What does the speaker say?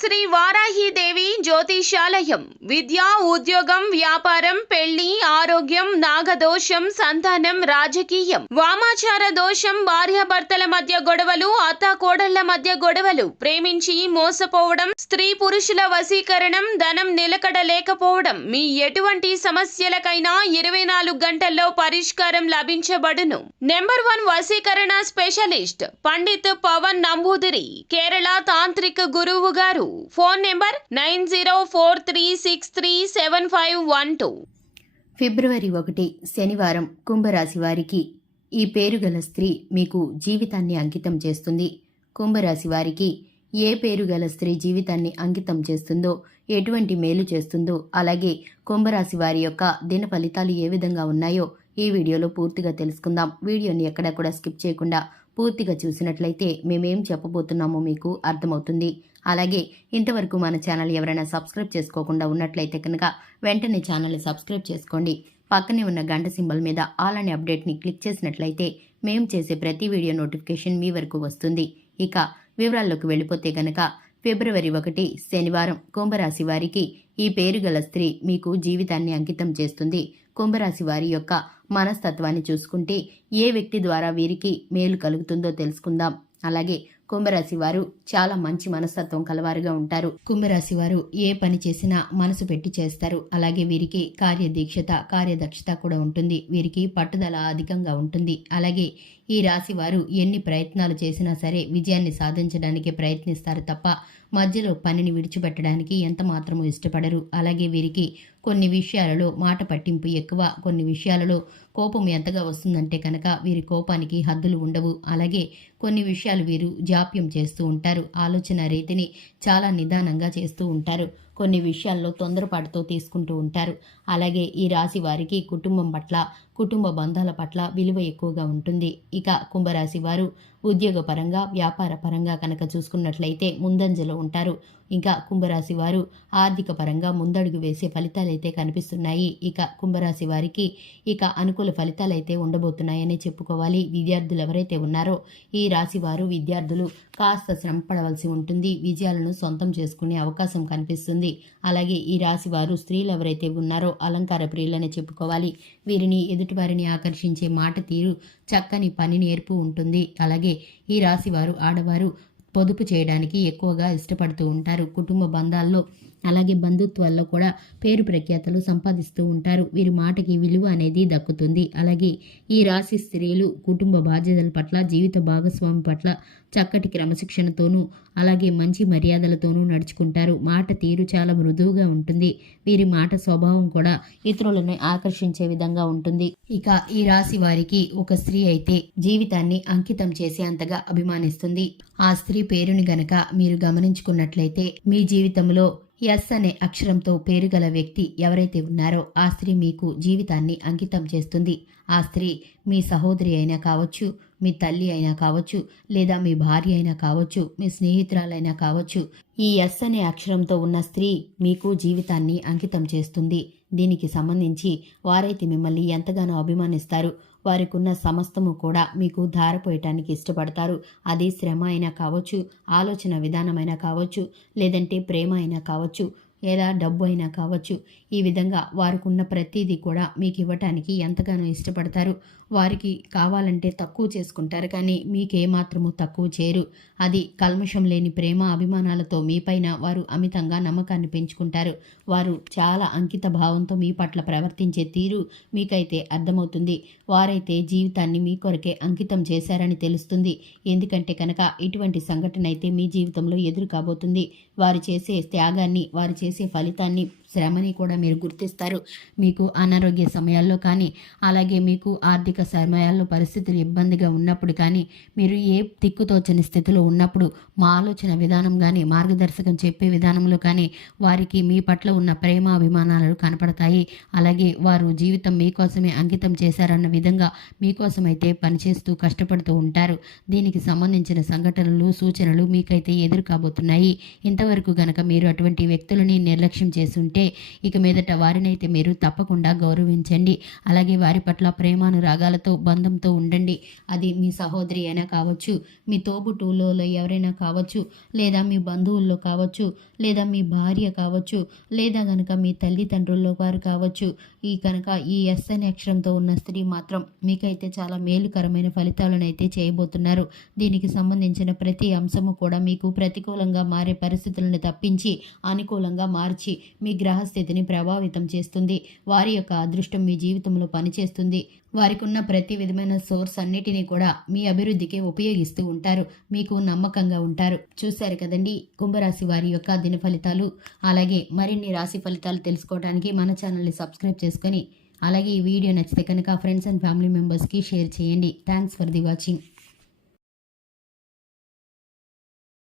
శ్రీ వారాహిదేవి జ్యోతిషాలయం విద్య, ఉద్యోగం, వ్యాపారం, పెళ్లి, ఆరోగ్యం, నాగదోషం, సంతానం, రాజకీయం, వామాచార దోషం, భార్యాభర్తల మధ్య గొడవలు, అత్తాకోడళ్ల మధ్య గొడవలు, ప్రేమించి మోసపోవడం, స్త్రీ పురుషుల వశీకరణం, ధనం నిలకడ లేకపోవడం, మీ ఎటువంటి సమస్యలకైనా 24 గంటల్లో పరిష్కారం లభించబడును. నెంబర్ 1 వశీకరణ స్పెషలిస్ట్ పండిత్ పవన్ నంబూదిరి, కేరళ తాంత్రిక గురువు గారు. Phone number 9043637512. ఫిబ్రవరి 1 శనివారం కుంభరాశి వారికి ఈ పేరు గల స్త్రీ మీకు జీవితాన్ని అంకితం చేస్తుంది. కుంభరాశి వారికి ఏ పేరు గల స్త్రీ జీవితాన్ని అంకితం చేస్తుందో, ఎటువంటి మేలు చేస్తుందో, అలాగే కుంభరాశి వారి యొక్క దిన ఫలితాలు ఏ విధంగా ఉన్నాయో ఈ వీడియోలో పూర్తిగా తెలుసుకుందాం. వీడియోని ఎక్కడా కూడా స్కిప్ చేయకుండా పూర్తిగా చూసినట్లయితే మేమేం చెప్పబోతున్నామో మీకు అర్థమవుతుంది. అలాగే ఇంతవరకు మన ఛానల్ ఎవరైనా సబ్స్క్రైబ్ చేసుకోకుండా ఉన్నట్లయితే కనుక వెంటనే ఛానల్ని సబ్స్క్రైబ్ చేసుకోండి. పక్కనే ఉన్న గంట సింబల్ మీద ఆల్ అనే అప్డేట్ని క్లిక్ చేసినట్లయితే మేము చేసే ప్రతి వీడియో నోటిఫికేషన్ మీ వరకు వస్తుంది. ఇక వివరాల్లోకి వెళ్ళిపోతే గనక ఫిబ్రవరి 1 శనివారం కుంభరాశి వారికి ఈ పేరు గల స్త్రీ మీకు జీవితాన్ని అంకితం చేస్తుంది. కుంభరాశి వారి యొక్క మనస్తత్వాన్ని చూసుకుంటే ఏ వ్యక్తి ద్వారా వీరికి మేలు కలుగుతుందో తెలుసుకుందాం. అలాగే కుంభరాశి వారు చాలా మంచి మనస్తత్వం కలవారుగా ఉంటారు. కుంభరాశి వారు ఏ పని చేసినా మనసు పెట్టి చేస్తారు. అలాగే వీరికి కార్యదక్షత కూడా ఉంటుంది. వీరికి పట్టుదల అధికంగా ఉంటుంది. అలాగే ఈ రాశి వారు ఎన్ని ప్రయత్నాలు చేసినా సరే విజయాన్ని సాధించడానికి ప్రయత్నిస్తారు తప్ప మధ్యలో పనిని విడిచిపెట్టడానికి ఎంత మాత్రమూ ఇష్టపడరు. అలాగే వీరికి కొన్ని విషయాలలో మాట పట్టింపు ఎక్కువ, కొన్ని విషయాలలో కోపం ఎంతగా వస్తుందంటే కనుక వీరి కోపానికి హద్దులు ఉండవు. అలాగే కొన్ని విషయాలు వీరు జాప్యం చేస్తూ ఉంటారు. ఆలోచన రీతిని చాలా నిదానంగా చేస్తూ ఉంటారు. కొన్ని విషయాల్లో తొందరపాటుతో తీసుకుంటూ ఉంటారు. అలాగే ఈ రాశి వారికి కుటుంబం పట్ల, కుటుంబ బంధాల పట్ల విలువ ఎక్కువగా ఉంటుంది. ఇక కుంభరాశి వారు ఉద్యోగపరంగా, వ్యాపార పరంగా కనుక చూసుకున్నట్లయితే ముందంజలో ఉంటారు. ఇంకా కుంభరాశి వారు ఆర్థిక పరంగా ముందడుగు వేసే ఫలితాలైతే కనిపిస్తున్నాయి. ఇక కుంభరాశి వారికి అనుకూల ఫలితాలైతే ఉండబోతున్నాయని చెప్పుకోవాలి. విద్యార్థులు ఎవరైతే ఉన్నారో ఈ రాశి వారు విద్యార్థులు కాస్త శ్రమ పడవలసి ఉంటుంది. విజయాలను సొంతం చేసుకునే అవకాశం కనిపిస్తుంది. అలాగే ఈ రాశి వారు స్త్రీలు ఎవరైతే ఉన్నారో అలంకార ప్రియులని చెప్పుకోవాలి. వీరిని ఎదుటివారిని ఆకర్షించే మాట తీరు, చక్కని పని నేర్పు ఉంటుంది. అలాగే ఈ రాశి వారు ఆడవారు పొదుపు చేయడానికి ఎక్కువగా ఇష్టపడుతూ ఉంటారు. కుటుంబ బంధాల్లో అలాగే బంధుత్వాల్లో కూడా పేరు ప్రఖ్యాతలు సంపాదిస్తూ ఉంటారు. వీరి మాటకి విలువ అనేది దక్కుతుంది. అలాగే ఈ రాశి స్త్రీలు కుటుంబ బాధ్యతల పట్ల, జీవిత భాగస్వామి పట్ల చక్కటి క్రమశిక్షణతోనూ అలాగే మంచి మర్యాదలతోనూ నడుచుకుంటారు. మాట తీరు చాలా మృదువుగా ఉంటుంది. వీరి మాట స్వభావం కూడా ఇతరులను ఆకర్షించే విధంగా ఉంటుంది. ఇక ఈ రాశి వారికి ఒక స్త్రీ అయితే జీవితాన్ని అంకితం చేసే అంతగా అభిమానిస్తుంది. ఆ స్త్రీ పేరుని గనక మీరు గమనించుకున్నట్లయితే మీ జీవితంలో ఎస్ అనే అక్షరంతో పేరు గల వ్యక్తి ఎవరైతే ఉన్నారో ఆ స్త్రీ మీకు జీవితాన్ని అంకితం చేస్తుంది. ఆ స్త్రీ మీ సహోదరి అయినా కావచ్చు, మీ తల్లి అయినా కావచ్చు, లేదా మీ భార్య అయినా కావచ్చు, మీ స్నేహితురాలైనా కావచ్చు. ఈ ఎస్ అనే అక్షరంతో ఉన్న స్త్రీ మీకు జీవితాన్ని అంకితం చేస్తుంది. దీనికి సంబంధించి వారైతే మిమ్మల్ని ఎంతగానో అభిమానిస్తారు. వారికున్న సమస్తము కూడా మీకు ధారపోయటానికి ఇష్టపడతారు. అది శ్రమ అయినా కావచ్చు, ఆలోచన విధానమైనా కావచ్చు, లేదంటే ప్రేమ అయినా కావచ్చు, లేదా డబ్బు అయినా కావచ్చు. ఈ విధంగా వారికున్న ప్రతిదీ కూడా మీకు ఇవ్వటానికి ఎంతగానో ఇష్టపడతారు. వారికి కావాలంటే తక్కువ చేసుకుంటారు, కానీ మీకేమాత్రము తక్కువ చేయరు. అది కల్మషం లేని ప్రేమ అభిమానాలతో మీపైన వారు అమితంగా నమ్మకాన్ని పెంచుకుంటారు. వారు చాలా అంకిత భావంతో మీ పట్ల ప్రవర్తించే తీరు మీకైతే అర్థమవుతుంది. వారైతే జీవితాన్ని మీ కొరకే అంకితం చేశారని తెలుస్తుంది. ఎందుకంటే కనుక ఇటువంటి సంఘటన అయితే మీ జీవితంలో ఎదురు కాబోతుంది. వారు చేసే త్యాగాన్ని, వారు చేసే ఫలితాన్ని, శ్రమని కూడా మీరు గుర్తిస్తారు. మీకు అనారోగ్య సమయాల్లో కానీ, అలాగే మీకు ఆర్థిక సమయాల్లో పరిస్థితులు ఇబ్బందిగా ఉన్నప్పుడు కానీ, మీరు ఏ దిక్కుతోచని స్థితిలో ఉన్నప్పుడు మా ఆలోచన విధానం కానీ, మార్గదర్శకం చెప్పే విధానంలో కానీ వారికి మీ పట్ల ఉన్న ప్రేమ అభిమానాలు కనపడతాయి. అలాగే వారు జీవితం మీకోసమే అంకితం చేశారన్న విధంగా మీకోసమైతే పనిచేస్తూ కష్టపడుతూ ఉంటారు. దీనికి సంబంధించిన సంఘటనలు, సూచనలు మీకైతే ఎదురు కాబోతున్నాయి. ఇంతవరకు గనక మీరు అటువంటి వ్యక్తులని నిర్లక్ష్యం చేస్తుంటే ఉంటే ఇక మీదట వారినైతే మీరు తప్పకుండా గౌరవించండి. అలాగే వారి పట్ల ప్రేమానురాగాలతో బంధంతో ఉండండి. అది మీ సహోదరి అయినా కావచ్చు, మీ తోబుట్టువులలో ఎవరైనా కావచ్చు, లేదా మీ బంధువుల్లో కావచ్చు, లేదా మీ భార్య కావచ్చు, లేదా కనుక మీ తల్లిదండ్రుల్లో వారు కావచ్చు. ఈ ఎస్ అనే అక్షరంతో ఉన్న స్త్రీ మాత్రం మీకైతే చాలా మేలుకరమైన ఫలితాలను అయితే చేయబోతున్నారు. దీనికి సంబంధించిన ప్రతి అంశము కూడా మీకు ప్రతికూలంగా మారే పరిస్థితులను తప్పించి అనుకూలంగా మార్చి మీ గ్రహస్థితిని ప్రభావితం చేస్తుంది. వారి యొక్క అదృష్టం మీ జీవితంలో పనిచేస్తుంది. వారికి ఉన్న ప్రతి విధమైన సోర్స్ అన్నిటినీ కూడా మీ అభివృద్ధికి ఉపయోగిస్తూ ఉంటారు. మీకు నమ్మకంగా ఉంటారు. చూశారు కదండి కుంభరాశి వారి యొక్క దిన ఫలితాలు. అలాగే మరిన్ని రాశి ఫలితాలు తెలుసుకోవడానికి మన ఛానల్ని సబ్స్క్రైబ్ చేసుకొని అలాగే ఈ వీడియో నచ్చితే కనుక ఫ్రెండ్స్ అండ్ ఫ్యామిలీ మెంబర్స్కి షేర్ చేయండి. Thanks for the watching.